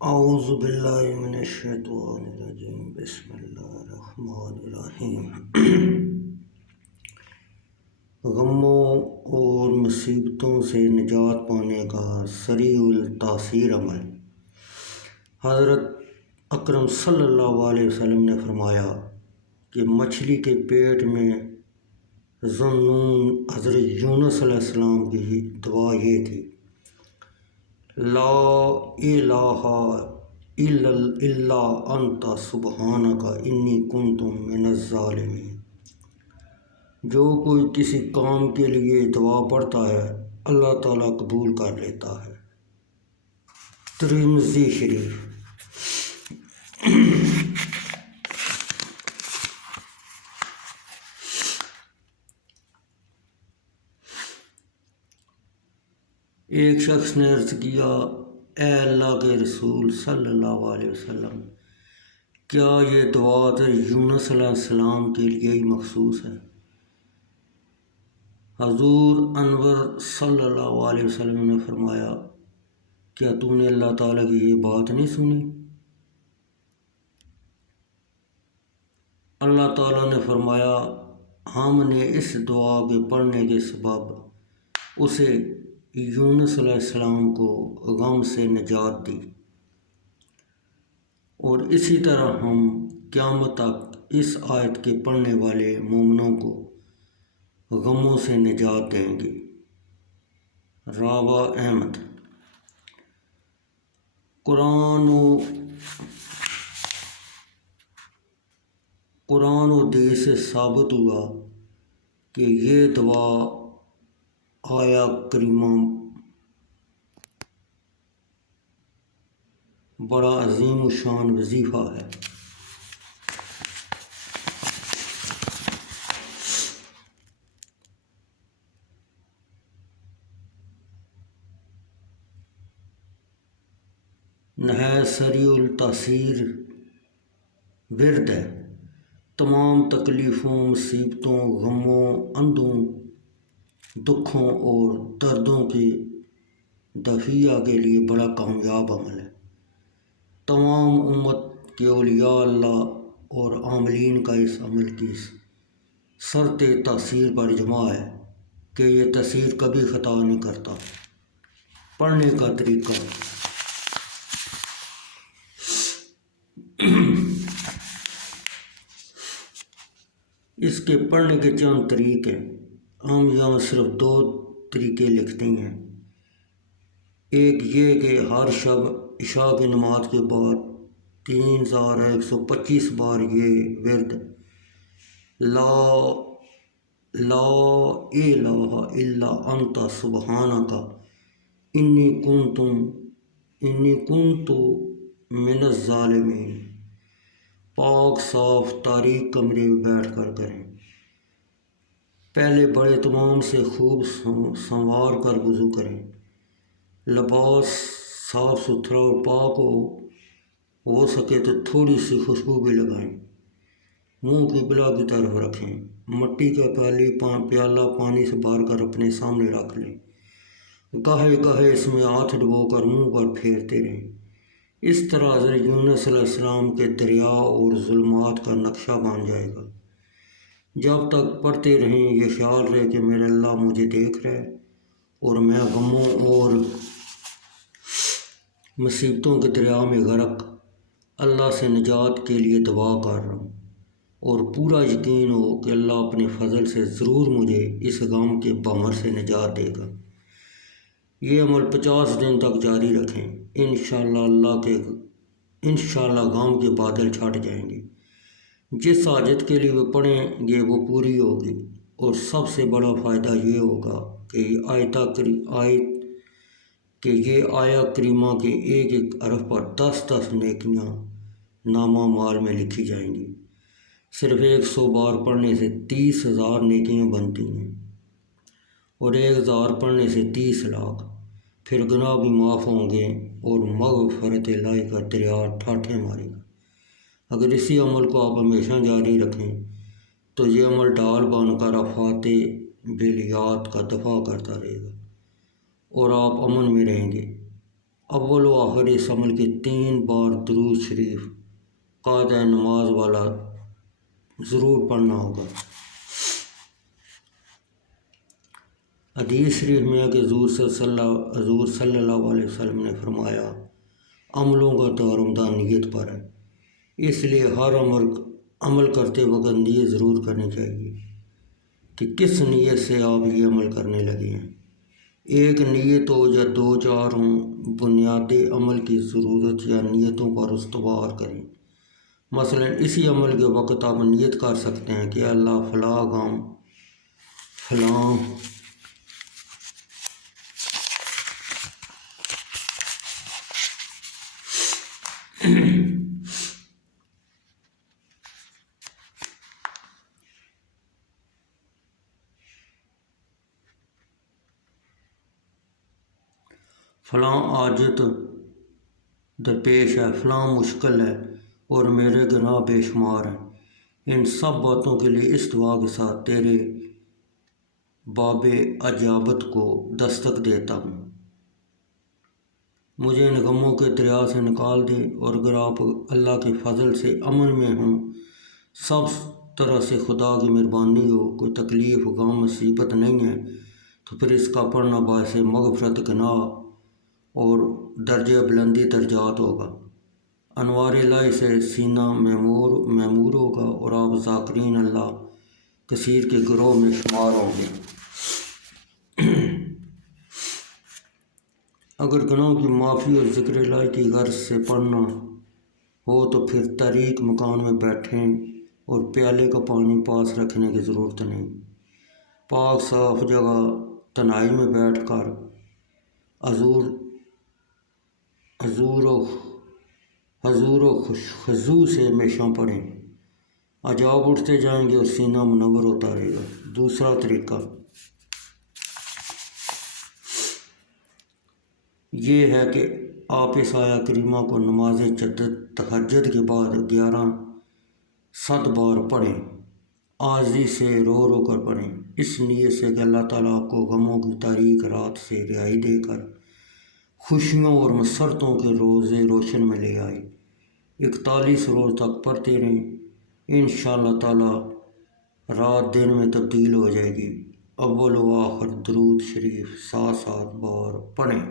اعوذ باللہ من الشیطان الرجیم بسم اللہ الرحمن الرحیم۔ غموں اور مصیبتوں سے نجات پانے کا سریع التاثیر عمل۔ حضرت اکرم صلی اللہ علیہ وسلم نے فرمایا کہ مچھلی کے پیٹ میں ذوالنون حضرت یونس علیہ السلام کی دعا یہ تھی: لا الہ الا انت سبحانک انی کنت من الظالمین۔ جو کوئی کسی کام کے لیے دعا پڑھتا ہے اللہ تعالیٰ قبول کر لیتا ہے۔ ترمذی شریف۔ ایک شخص نے عرض کیا: اے اللہ کے رسول صلی اللہ علیہ وسلم، کیا یہ دعا حضرت یونس علیہ السلام کے لیے ہی مخصوص ہے؟ حضور انور صلی اللہ علیہ وسلم نے فرمایا: کیا تو نے اللہ تعالیٰ کی یہ بات نہیں سنی؟ اللہ تعالیٰ نے فرمایا: ہم نے اس دعا کے پڑھنے کے سبب اسے یونس علیہ السلام کو غم سے نجات دی، اور اسی طرح ہم قیامت تک اس آیت کے پڑھنے والے مومنوں کو غموں سے نجات دیں گے۔ راوا احمد۔ قرآن و حدیث سے ثابت ہوا کہ یہ دعا آیا کریمہ بڑا عظیم الشان وظیفہ ہے۔ نہایت سریع التاثیر ورد ہے۔ تمام تکلیفوں، مصیبتوں، غموں، اندوں، دکھوں اور دردوں کے دفیع کے لیے بڑا کامیاب عمل ہے۔ تمام امت کے اولیاء اللہ اور عاملین کا اس عمل کی شرط تاثیر پر اجماع ہے کہ یہ تاثیر کبھی خطا نہیں کرتا۔ پڑھنے کا طریقہ۔ اس کے پڑھنے کے چند طریقے ہیں۔ ہم یہاں صرف 2 طریقے لکھتے ہیں۔ ایک یہ کہ ہر شب عشاء کی نماز کے بعد 3125 بار یہ ورد لا الہ الا انت سبحانک انی کنت من الظالمین پاک صاف تاریک کمرے میں بیٹھ کر کریں۔ پہلے بڑے تمام سے خوب سنوار کر وضو کریں۔ لباس صاف ستھرا اور پاک ہو سکے تو تھوڑی سی خوشبو بھی لگائیں۔ منہ قبلہ کی طرف رکھیں۔ مٹی کا پیالہ پانی سے بھر کر اپنے سامنے رکھ لیں۔ گاہے گاہے اس میں ہاتھ ڈبو کر منہ پر پھیرتے رہیں۔ اس طرح حضرت یونس علیہ السلام کے دریا اور ظلمات کا نقشہ بن جائے گا۔ جب تک پڑھتے رہیں یہ خیال رہے کہ میرے اللہ مجھے دیکھ رہے اور میں غموں اور مصیبتوں کے دریا میں غرق اللہ سے نجات کے لیے دعا کر رہا ہوں، اور پورا یقین ہو کہ اللہ اپنے فضل سے ضرور مجھے اس غم کے بھنور سے نجات دے گا۔ یہ عمل 50 دن تک جاری رکھیں۔ انشاءاللہ غم کے بادل چھٹ جائیں گے۔ جس حاجت کے لیے وہ پڑھیں گے وہ پوری ہوگی، اور سب سے بڑا فائدہ یہ ہوگا کہ یہ آیا کریمہ کے ایک ایک حرف پر 10 نیکیاں نامہ مال میں لکھی جائیں گی۔ صرف 100 بار پڑھنے سے 30,000 نیکیاں بنتی ہیں، اور 1000 پڑھنے سے 30 لاکھ۔ پھر گناہ بھی معاف ہوں گے اور مغفرت الہی کا دریا ٹھاٹھیں مارے گا۔ اگر اسی عمل کو آپ ہمیشہ جاری رکھیں تو یہ عمل ڈال بن کر آفات بیلیات کا دفاع کرتا رہے گا، اور آپ امن میں رہیں گے۔ اول و آخر اس عمل کے 3 بار درود شریف قاعدہ نماز والا ضرور پڑھنا ہوگا۔ حدیث شریف میں ہے کہ حضور صلی اللہ علیہ وسلم نے فرمایا عملوں کا دارومدار نیت پر ہے، اس لیے ہر عمل کرتے وقت نیت ضرور کرنی چاہیے کہ کس نیت سے آپ یہ عمل کرنے لگے ہیں۔ ایک نیت ہو یا 2-4 ہوں، بنیادی عمل کی ضرورت یا نیتوں پر استوار کریں۔ مثلا اسی عمل کے وقت آپ نیت کر سکتے ہیں کہ اللہ فلاں کام فلاں فلاں حاجت درپیش ہے، فلاں مشکل ہے اور میرے گناہ بے شمار ہیں۔ ان سب باتوں کے لیے اس دعا کے ساتھ تیرے باب اجابت کو دستک دیتا ہوں، مجھے ان غموں کے دریا سے نکال دے، اور اگر آپ اللہ کے فضل سے امن میں ہوں، سب طرح سے خدا کی مہربانی ہو، کوئی تکلیف غم مصیبت نہیں ہے، تو پھر اس کا پڑھنا باعث مغفرت گناہ اور درجہ بلندی درجات ہوگا۔ انوار الہی سے سینہ معمور ہوگا اور آپ ذاکرین اللہ کثیر کے گروہ میں شمار ہوں گے۔ اگر گناہوں کی معافی اور ذکر الہی کی غرض سے پڑھنا ہو تو پھر طریق مکان میں بیٹھیں اور پیالے کا پانی پاس رکھنے کی ضرورت نہیں، پاک صاف جگہ تنہائی میں بیٹھ کر حضور و خضوع سے ہمیشہ پڑھیں، عجاب اٹھتے جائیں گے اور سینہ منور ہوتا رہے گا۔ دوسرا طریقہ یہ ہے کہ آپ اس آیہ کریمہ کو نماز تہجد کے بعد 11 بار پڑھیں، عاجزی سے رو رو کر پڑھیں، اس نیت سے کہ اللہ تعالیٰ آپ کو غموں کی تاریک رات سے رہائی دے کر خوشیوں اور مسرتوں کے روزے روشن میں لے آئے۔ 41 روز تک پڑھتے رہیں، انشاءاللہ تعالیٰ رات دن میں تبدیل ہو جائے گی۔ اول و آخر درود شریف 7 بار پڑھیں۔